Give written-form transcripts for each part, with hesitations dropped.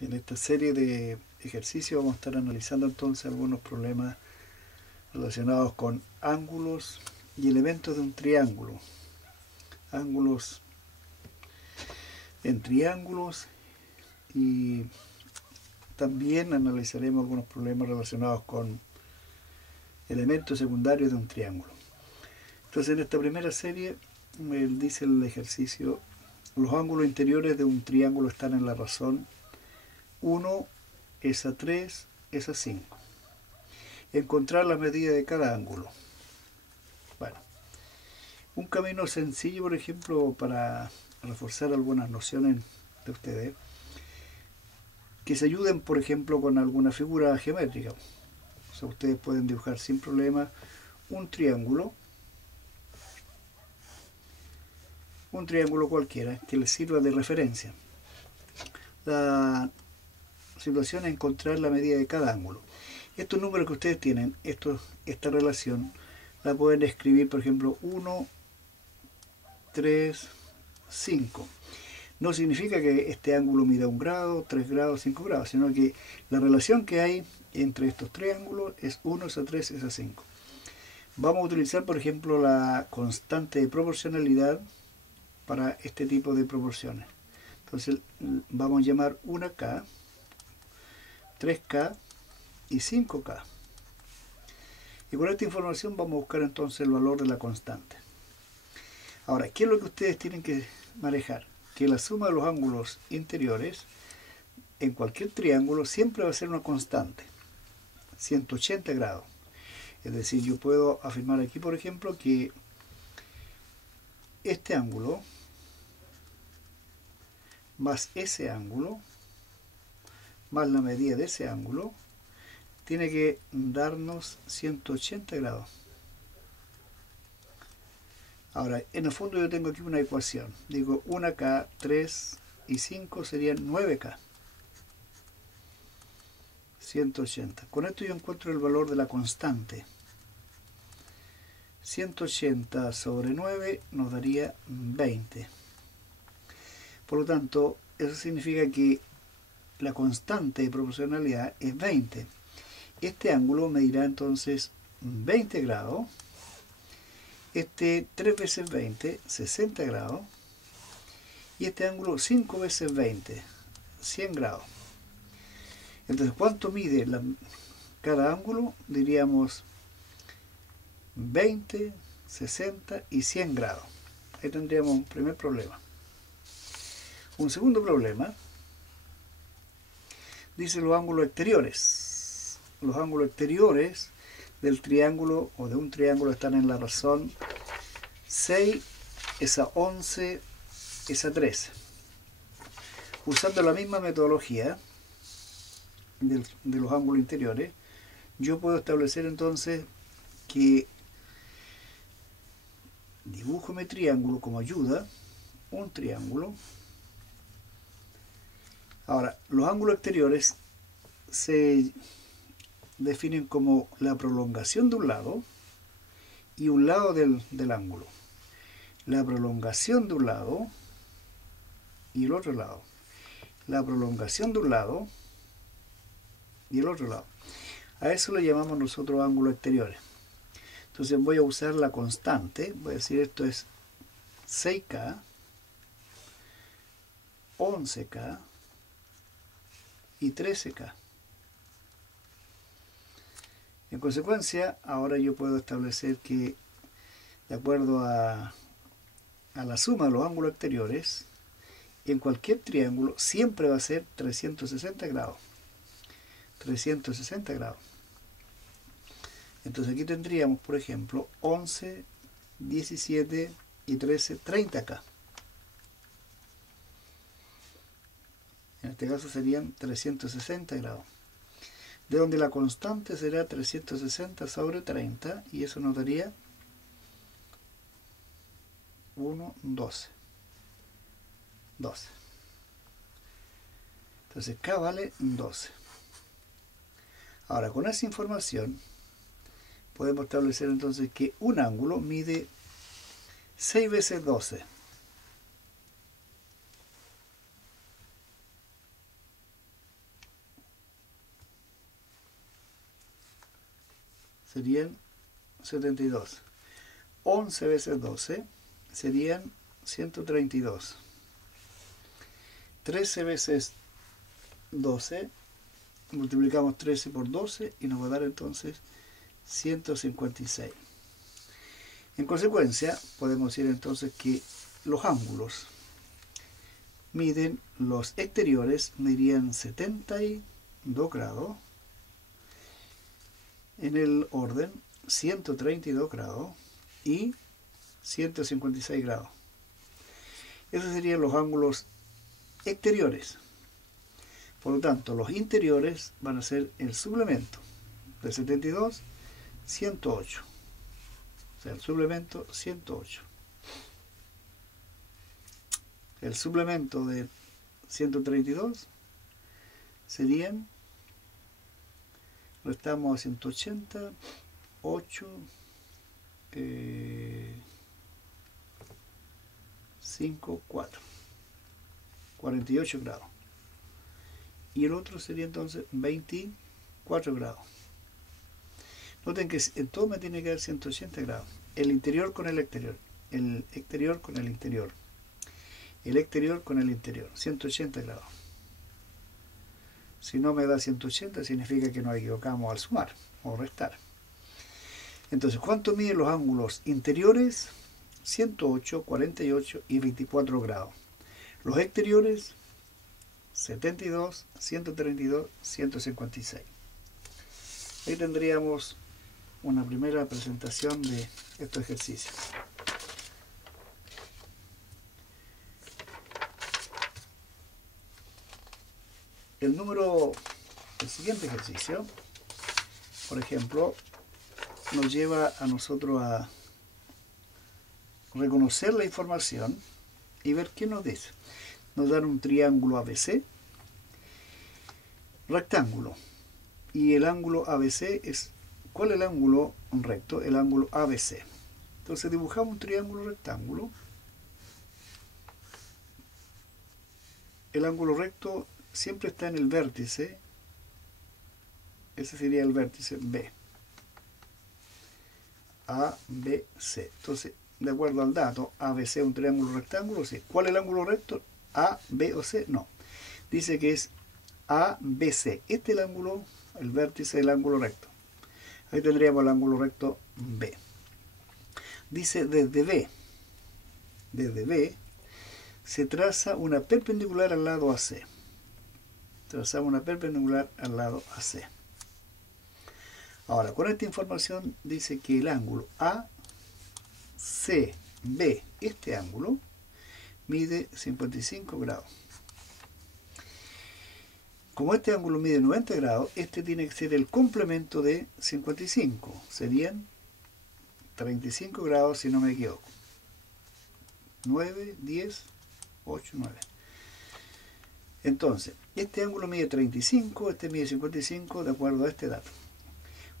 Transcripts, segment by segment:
En esta serie de ejercicios vamos a estar analizando entonces algunos problemas relacionados con ángulos y elementos de un triángulo. Ángulos en triángulos, y también analizaremos algunos problemas relacionados con elementos secundarios de un triángulo. Entonces, en esta primera serie dice el ejercicio: los ángulos interiores de un triángulo están en la razón 1 es a 3 es a 5. Encontrar la medida de cada ángulo. Bueno, un camino sencillo, por ejemplo, para reforzar algunas nociones de ustedes, que se ayuden, por ejemplo, con alguna figura geométrica. O sea, ustedes pueden dibujar sin problema un triángulo cualquiera que les sirva de referencia. La situación es encontrar la medida de cada ángulo. Estos números que ustedes tienen, esta relación, la pueden escribir, por ejemplo, 1, 3, 5. No significa que este ángulo mida 1 grado, 3 grados, 5 grados, sino que la relación que hay entre estos tres ángulos es 1 es a 3 es a 5. Vamos a utilizar, por ejemplo, la constante de proporcionalidad para este tipo de proporciones. Entonces vamos a llamar 1K, 3K y 5K. Y con esta información vamos a buscar entonces el valor de la constante. Ahora, ¿qué es lo que ustedes tienen que manejar? Que la suma de los ángulos interiores en cualquier triángulo siempre va a ser una constante, 180 grados. Es decir, yo puedo afirmar aquí, por ejemplo, que este ángulo más ese ángulo más la medida de ese ángulo tiene que darnos 180 grados. Ahora, en el fondo yo tengo aquí una ecuación. Digo 1K, 3 y 5 serían 9K. 180. Con esto yo encuentro el valor de la constante. 180 sobre 9 nos daría 20. Por lo tanto, eso significa que la constante de proporcionalidad es 20. Este ángulo medirá entonces 20 grados. Este 3 veces 20, 60 grados. Y este ángulo 5 veces 20, 100 grados. Entonces, ¿cuánto mide cada ángulo? Diríamos 20, 60 y 100 grados. Ahí tendríamos un primer problema. Un segundo problema dice los ángulos exteriores. Los ángulos exteriores del triángulo o de un triángulo están en la razón 6 es a 11 es a 13. Usando la misma metodología de los ángulos interiores, yo puedo establecer entonces que dibujo mi triángulo como ayuda, un triángulo. Ahora, los ángulos exteriores se definen como la prolongación de un lado y un lado del ángulo. La prolongación de un lado y el otro lado. La prolongación de un lado y el otro lado. A eso le llamamos nosotros ángulos exteriores. Entonces voy a usar la constante. Voy a decir esto es 6K, 11K y 13K. En consecuencia, ahora yo puedo establecer que, de acuerdo a la suma de los ángulos exteriores, en cualquier triángulo siempre va a ser 360 grados. 360 grados. Entonces aquí tendríamos, por ejemplo, 11, 17 y 13, 30K. En este caso serían 360 grados. De donde la constante será 360 sobre 30, y eso nos daría 1, 12. 12. Entonces K vale 12. Ahora, con esa información podemos establecer entonces que un ángulo mide 6 veces 12. serían 72. 11 veces 12 serían 132. 13 veces 12, multiplicamos 13 por 12 y nos va a dar entonces 156. En consecuencia, podemos decir entonces que los ángulos los exteriores medirían 72 grados, en el orden 132 grados y 156 grados. Esos serían los ángulos exteriores. Por lo tanto, los interiores van a ser el suplemento de 72, 108. O sea, el suplemento 108. El suplemento de 132 serían, restamos a 180, 8, 5, 4, 48 grados. Y el otro sería entonces 24 grados. Noten que en todo me tiene que dar 180 grados. El interior con el exterior. El exterior con el interior. El exterior con el interior. 180 grados. Si no me da 180, significa que nos equivocamos al sumar o restar. Entonces, ¿cuánto miden los ángulos interiores? 108, 48 y 24 grados. Los exteriores, 72, 132, 156. Ahí tendríamos una primera presentación de estos ejercicios. El siguiente ejercicio, por ejemplo, nos lleva a nosotros a reconocer la información y ver qué nos dice. Nos dan un triángulo ABC, rectángulo, y el ángulo ABC es, ¿cuál es el ángulo recto? El ángulo ABC. Entonces dibujamos un triángulo rectángulo. El ángulo recto siempre está en el vértice, ese sería el vértice B, ABC. Entonces, de acuerdo al dato, ABC es un triángulo rectángulo, sí. ¿Cuál es el ángulo recto? A, B o C, no. Dice que es ABC. Este es el ángulo, el vértice del ángulo recto. Ahí tendríamos el ángulo recto B. Dice desde B se traza una perpendicular al lado AC. Trazamos una perpendicular al lado AC. Ahora, con esta información dice que el ángulo ACB, este ángulo, mide 55 grados. Como este ángulo mide 90 grados, este tiene que ser el complemento de 55. Serían 35 grados si no me equivoco. 9, 10, 8, 9. Entonces, este ángulo mide 35, este mide 55, de acuerdo a este dato.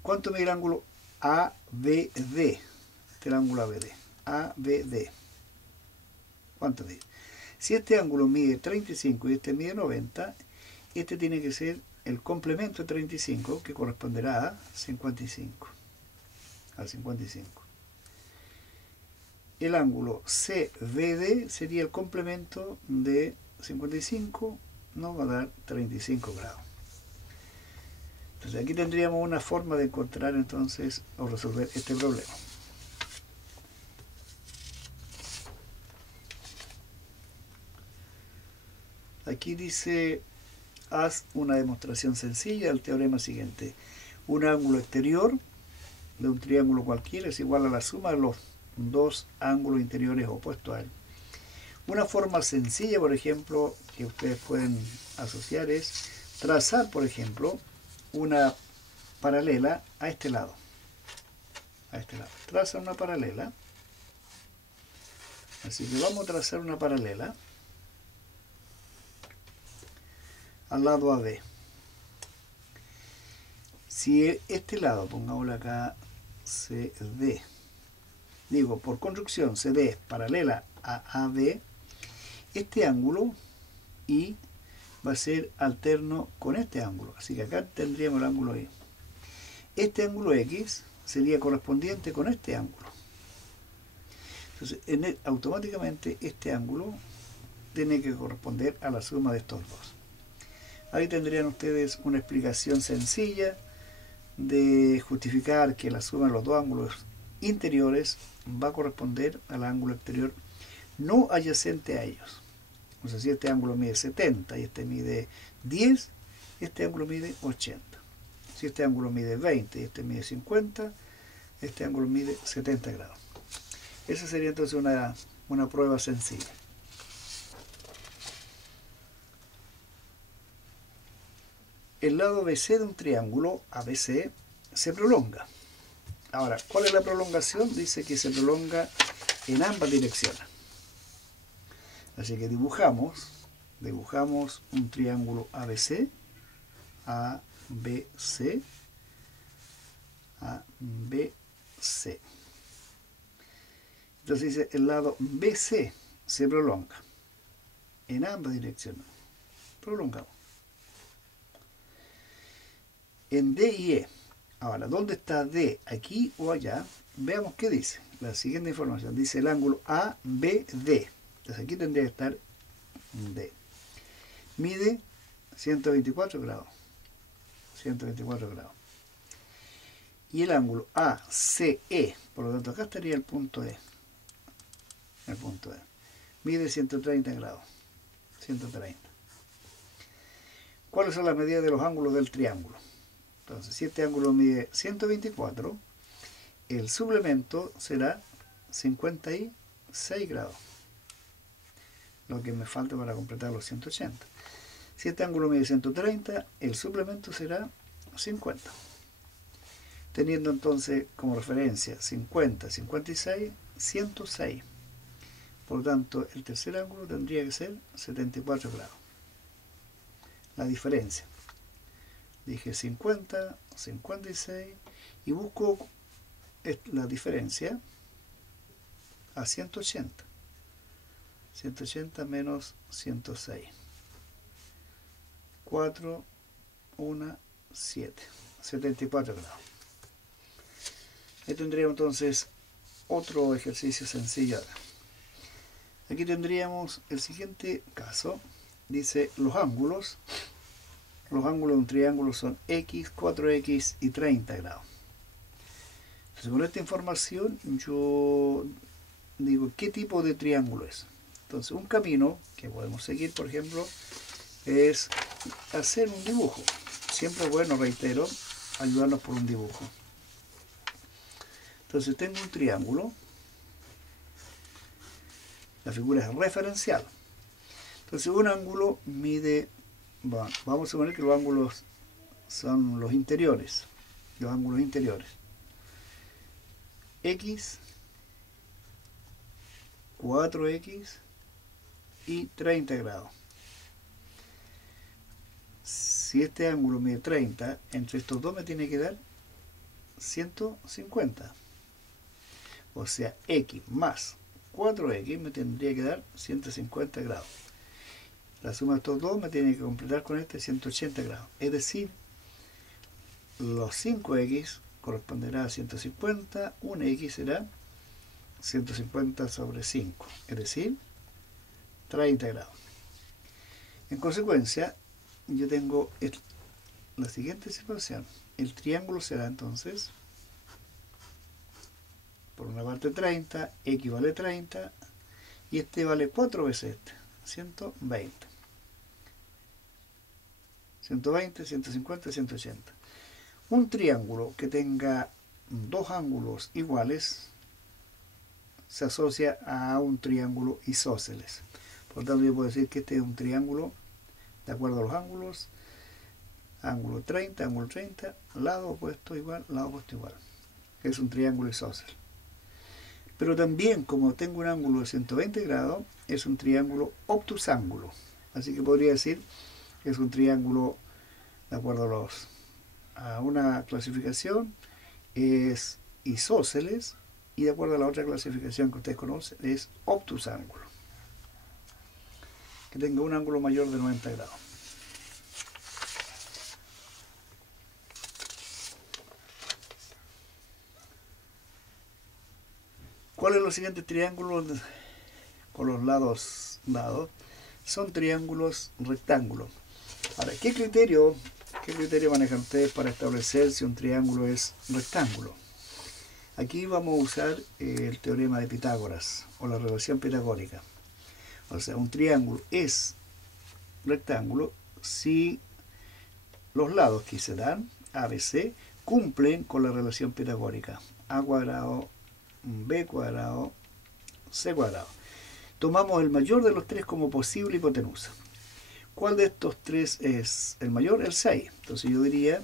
¿Cuánto mide el ángulo ABD? Este es el ángulo ABD. ABD. ¿Cuánto mide? Si este ángulo mide 35 y este mide 90, este tiene que ser el complemento de 35, que corresponderá a 55. Al 55. El ángulo CBD sería el complemento de 55, nos va a dar 35 grados. Entonces aquí tendríamos una forma de encontrar entonces o resolver este problema. Aquí dice, haz una demostración sencilla del teorema siguiente. Un ángulo exterior de un triángulo cualquiera es igual a la suma de los dos ángulos interiores opuestos a él. Una forma sencilla, por ejemplo, que ustedes pueden asociar es trazar, por ejemplo, una paralela a este lado. A este lado. Traza una paralela. Así que vamos a trazar una paralela al lado AB. Si este lado, pongámoslo acá, CD, digo, por construcción, CD es paralela a AB, este ángulo I va a ser alterno con este ángulo. Así que acá tendríamos el ángulo I. Este ángulo X sería correspondiente con este ángulo. Entonces, automáticamente este ángulo tiene que corresponder a la suma de estos dos. Ahí tendrían ustedes una explicación sencilla de justificar que la suma de los dos ángulos interiores va a corresponder al ángulo exterior no adyacente a ellos. O sea, si este ángulo mide 70 y este mide 10, este ángulo mide 80. Si este ángulo mide 20 y este mide 50, este ángulo mide 70 grados. Esa sería entonces una prueba sencilla. El lado BC de un triángulo ABC se prolonga. Ahora, ¿cuál es la prolongación? Dice que se prolonga en ambas direcciones. Así que dibujamos un triángulo ABC, ABC, ABC. Entonces dice, el lado BC se prolonga en ambas direcciones. Prolongamos. En D y E. Ahora, ¿dónde está D? ¿Aquí o allá? Veamos qué dice. La siguiente información. Dice el ángulo ABD. Entonces aquí tendría que estar D. Mide 124 grados. 124 grados. Y el ángulo ACE. Por lo tanto, acá estaría el punto E. El punto E. Mide 130 grados. 130. ¿Cuáles son las medidas de los ángulos del triángulo? Entonces, si este ángulo mide 124, el suplemento será 56 grados. Lo que me falta para completar los 180. Si este ángulo mide 130, el suplemento será 50. Teniendo entonces como referencia 50, 56, 106. Por lo tanto, el tercer ángulo tendría que ser 74 grados. La diferencia. Dije 50, 56 y busco la diferencia a 180. 180 menos 106. 4, 1, 7. 74 grados. Ahí tendríamos entonces otro ejercicio sencillo ahora. Aquí tendríamos el siguiente caso. Dice los ángulos de un triángulo son X, 4X y 30 grados. Entonces, con esta información yo digo qué tipo de triángulo es. Entonces, un camino que podemos seguir, por ejemplo, es hacer un dibujo. Siempre es bueno, reitero, ayudarnos por un dibujo. Entonces, tengo un triángulo. La figura es referencial. Entonces, un ángulo mide, bueno, vamos a suponer que los ángulos son los interiores. Los ángulos interiores. X, 4X y 30 grados. Si este ángulo mide 30, entre estos dos me tiene que dar 150. O sea, X más 4X me tendría que dar 150 grados. La suma de estos dos me tiene que completar con este 180 grados. Es decir, los 5X corresponderá a 150, 1X será 150 sobre 5, es decir, 30 grados. En consecuencia, yo tengo la siguiente situación. El triángulo será entonces, por una parte 30, X vale 30, y este vale 4 veces este, 120. 120, 150, 180. Un triángulo que tenga dos ángulos iguales se asocia a un triángulo isósceles. Por lo tanto, yo puedo decir que este es un triángulo de acuerdo a los ángulos. Ángulo 30, lado opuesto igual, lado opuesto igual. Es un triángulo isósceles. Pero también, como tengo un ángulo de 120 grados, es un triángulo obtusángulo. Así que podría decir que es un triángulo, de acuerdo a una clasificación, es isósceles, y de acuerdo a la otra clasificación que ustedes conocen, es obtusángulo. Que tenga un ángulo mayor de 90 grados. ¿Cuáles los siguientes triángulos con los lados dados? Son triángulos rectángulos. Ahora, ¿qué criterio manejan ustedes para establecer si un triángulo es rectángulo? Aquí vamos a usar el teorema de Pitágoras o la relación pitagórica. O sea, un triángulo es rectángulo si los lados que se dan, A, B, C, cumplen con la relación pitagórica. A cuadrado, B cuadrado, C cuadrado. Tomamos el mayor de los tres como posible hipotenusa. ¿Cuál de estos tres es el mayor? El 6. Entonces yo diría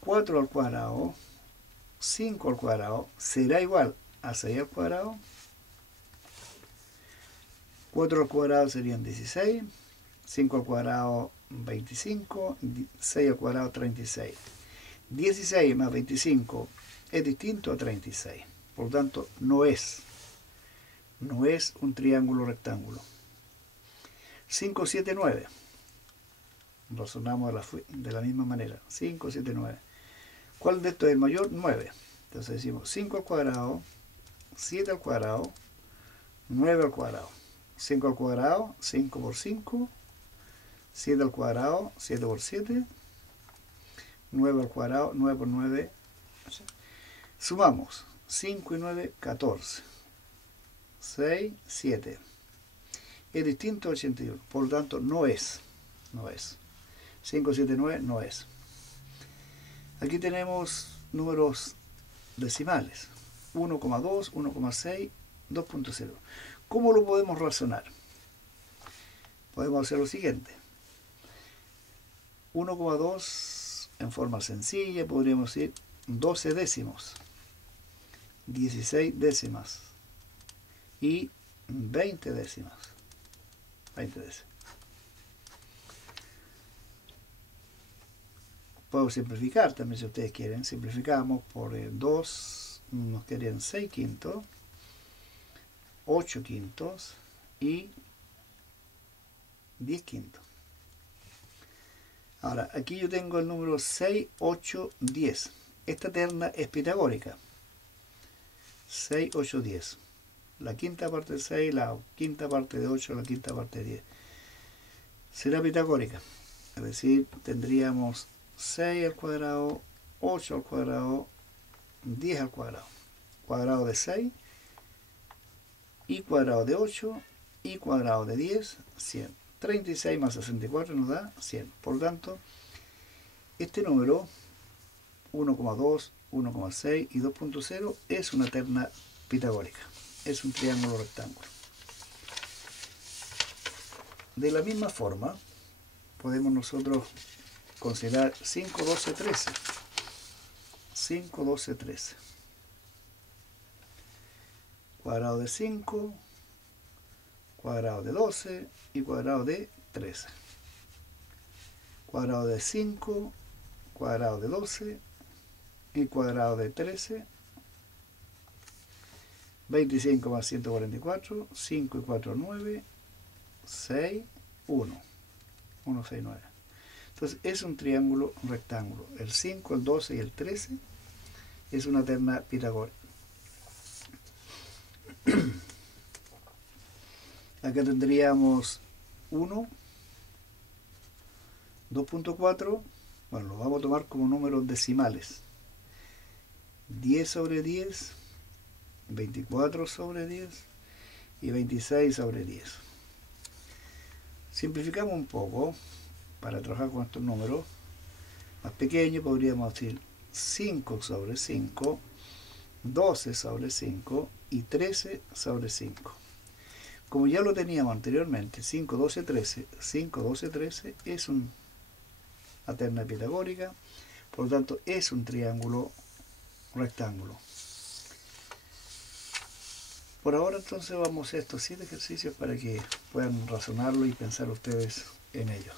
4 al cuadrado, 5 al cuadrado, será igual a 6 al cuadrado. 4 al cuadrado serían 16, 5 al cuadrado 25, 6 al cuadrado 36. 16 más 25 es distinto a 36. Por lo tanto, no es un triángulo rectángulo. 5, 7, 9. Razonamos de la misma manera. 5, 7, 9. ¿Cuál de estos es el mayor? 9. Entonces decimos 5 al cuadrado, 7 al cuadrado, 9 al cuadrado. 5 al cuadrado, 5 por 5. 7 al cuadrado, 7 por 7. 9 al cuadrado, 9 por 9. Sumamos. 5 y 9, 14. 6, 7. Es distinto a 81. Por lo tanto, no es. 5, 7, 9 no es. Aquí tenemos números decimales. 1,2, 1,6, 2.0. ¿Cómo lo podemos razonar? Podemos hacer lo siguiente. 1,2 en forma sencilla podríamos decir 12 décimos, 16 décimas y 20 décimas. 20 décimas. Puedo simplificar también si ustedes quieren. Simplificamos por 2, nos quedarían 6 quintos, 8 quintos y 10 quintos. Ahora, aquí yo tengo el número 6, 8, 10. Esta terna es pitagórica. 6, 8, 10. La quinta parte de 6, la quinta parte de 8, la quinta parte de 10. Será pitagórica. Es decir, tendríamos 6 al cuadrado, 8 al cuadrado, 10 al cuadrado. Cuadrado de 6 y cuadrado de 8 y cuadrado de 10, 100. 36 más 64 nos da 100. Por lo tanto, este número 1,2, 1,6 y 2.0 es una terna pitagórica. Es un triángulo rectángulo. De la misma forma, podemos nosotros considerar 5, 12, 13. 5, 12, 13. Cuadrado de 5, cuadrado de 12 y cuadrado de 13. Cuadrado de 5, cuadrado de 12 y cuadrado de 13. 25 más 144, 5 y 4, 9, 6, 1. 1, 6, 9. Entonces es un triángulo rectángulo. El 5, el 12 y el 13 es una terna pitagórica. Acá tendríamos 1, 2.4, bueno, lo vamos a tomar como números decimales. 10 sobre 10, 24 sobre 10 y 26 sobre 10. Simplificamos un poco para trabajar con estos números más pequeños. Podríamos decir 5 sobre 5, 12 sobre 5 y 13 sobre 5. Como ya lo teníamos anteriormente, 5, 12, 13, 5, 12, 13 es una terna pitagórica, por lo tanto es un triángulo rectángulo. Por ahora entonces vamos a hacer estos 7 ejercicios para que puedan razonarlo y pensar ustedes en ellos.